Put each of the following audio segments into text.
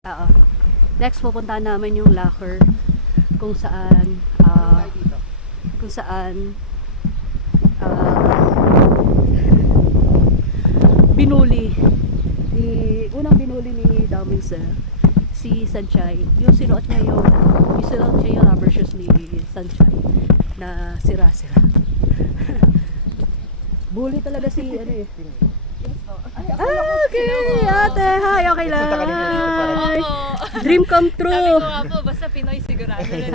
Oo. Next, pupuntahan namin yung locker kung saan kung saan binuli unang binuli ni Damings si Sanchay. Yung sinuot niya yung rubber shoes ni Sanchay na sira-sira. Bully talaga si ano eh. Okay, ate, hi, okay lang. Hi. Dream come true. Sabi ko nga po, basta Pinoy sigurado rin.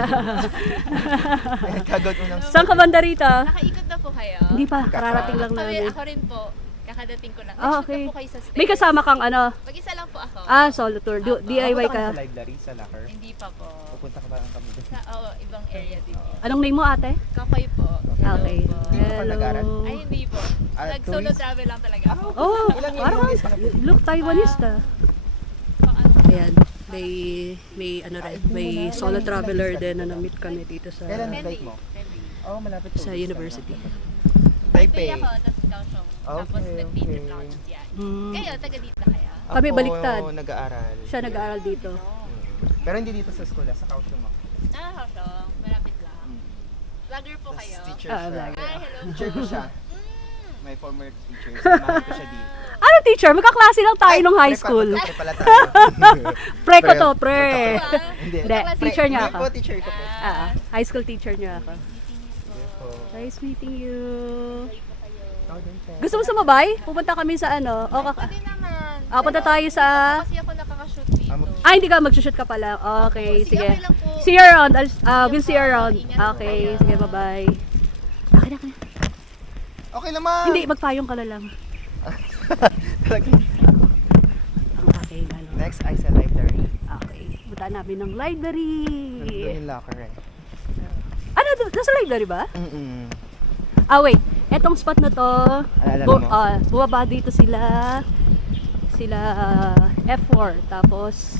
Saan ka banda rito? Nakaikot na po kayo? Hindi pa, kararating lang Sabi, namin. ako rin po, kakadating ko lang. Ah, Nag-shoot okay. na po kayo sa stage. May kasama kang ano? Mag-isa lang po ako. Solo tour. DIY ka? Sa library, sa locker. Hindi pa po. Pupunta ka parang kami doon. Sa ibang area din. Anong name mo, ate? Kakoy po. Okay. Po. Dito ka nag-aral? Ay, hindi po. Nag-solo tourist? travel lang talaga ako. Oh, Ilang parang years ka na po? look Taiwanese ta. Pang ano po. Ayan, may solo traveler din na na-meet kami dito sa Kailan flight mo? Oh, malapit po. sa university. Taipei Taipei. ako, tapos Kaohsiung. Tapos Okay, nag-day trip okay. lang ako sa Tian. Hmm. Kayo, taga dito kaya? Kami baliktad. Ako nag-aaral. Siya nag-aaral dito. Pero hindi dito sa school, sa Kaohsiung ako. Kaohsiung, malapit lang. Vlogger po Tapos kayo? teacher Ah, siya. vlogger. Ay, hello po. Teacher ko siya. My former teacher. Samahan ko siya dito. Ano teacher? Magkaklase lang tayo nung high school. Pre pala tayo. Pre ko to, pre. Hindi. Hindi, teacher niya Hindi ako. po, teacher ko po. High school teacher niya ako. Po. Nice meeting you. Ako din siya. Gusto mo sumabay? Pupunta kami sa ano? Pwede naman. Punta tayo sa... Kasi ako nakaka-shoot dito. Hindi ka mag-shoot ka pala. Okay, sige. Okay lang po. See you around. We'll see you around. Ingat po Okay, kayo. sige, bye-bye. Okay na. Okay naman. Hindi, magpayong ka na lang. Talagang- Ang aking ano. Next ay sa library. Okay, punta namin ng library. Nandun yung locker eh. Ano, nasa library ba? Mm-mm. Wait. Etong spot na to, Alala mo? bumaba dito sila F4, tapos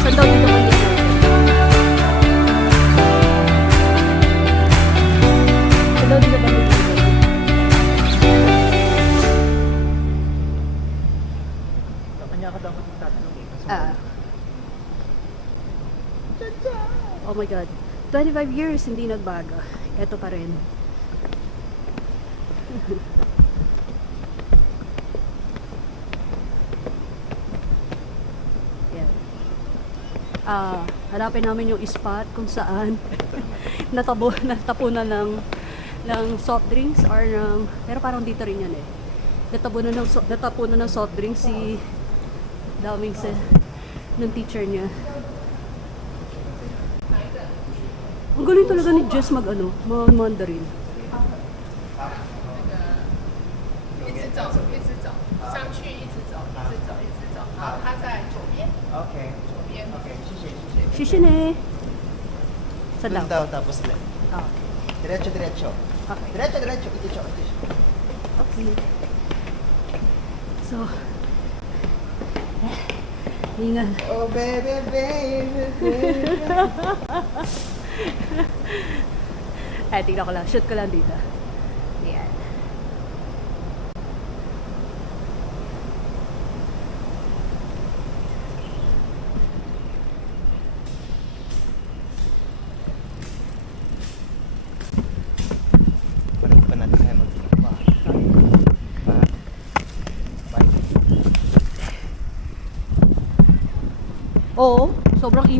saan daw dito kami? Saan daw dito kami? Kanya ka dapat tatanong eh. Oh my God. 25 years, hindi nagbago. Ito pa rin. Yan. Hanapin namin yung spot kung saan natapunan ng soft drinks or pero parang dito rin yan eh. Natapunan ng soft drinks si Damings ng teacher niya. Ang galing talaga ni Jess mag-Mandarin. 一直走，一直走，上去一直走，一直走，一直走。好，它在左边， Okay. 左边。 Okay, shishie. Shishin eh. Saan Doon daw? daw, tapos left. Ah, Diretso. okay. Diretso. Ito siya. Okay. So, hingal. Oh, baby. Tingnan ko lang. Shoot ko lang dito. Yan. Parang pa natin tayo mag-iwa. Bye. Oo, sobrang init.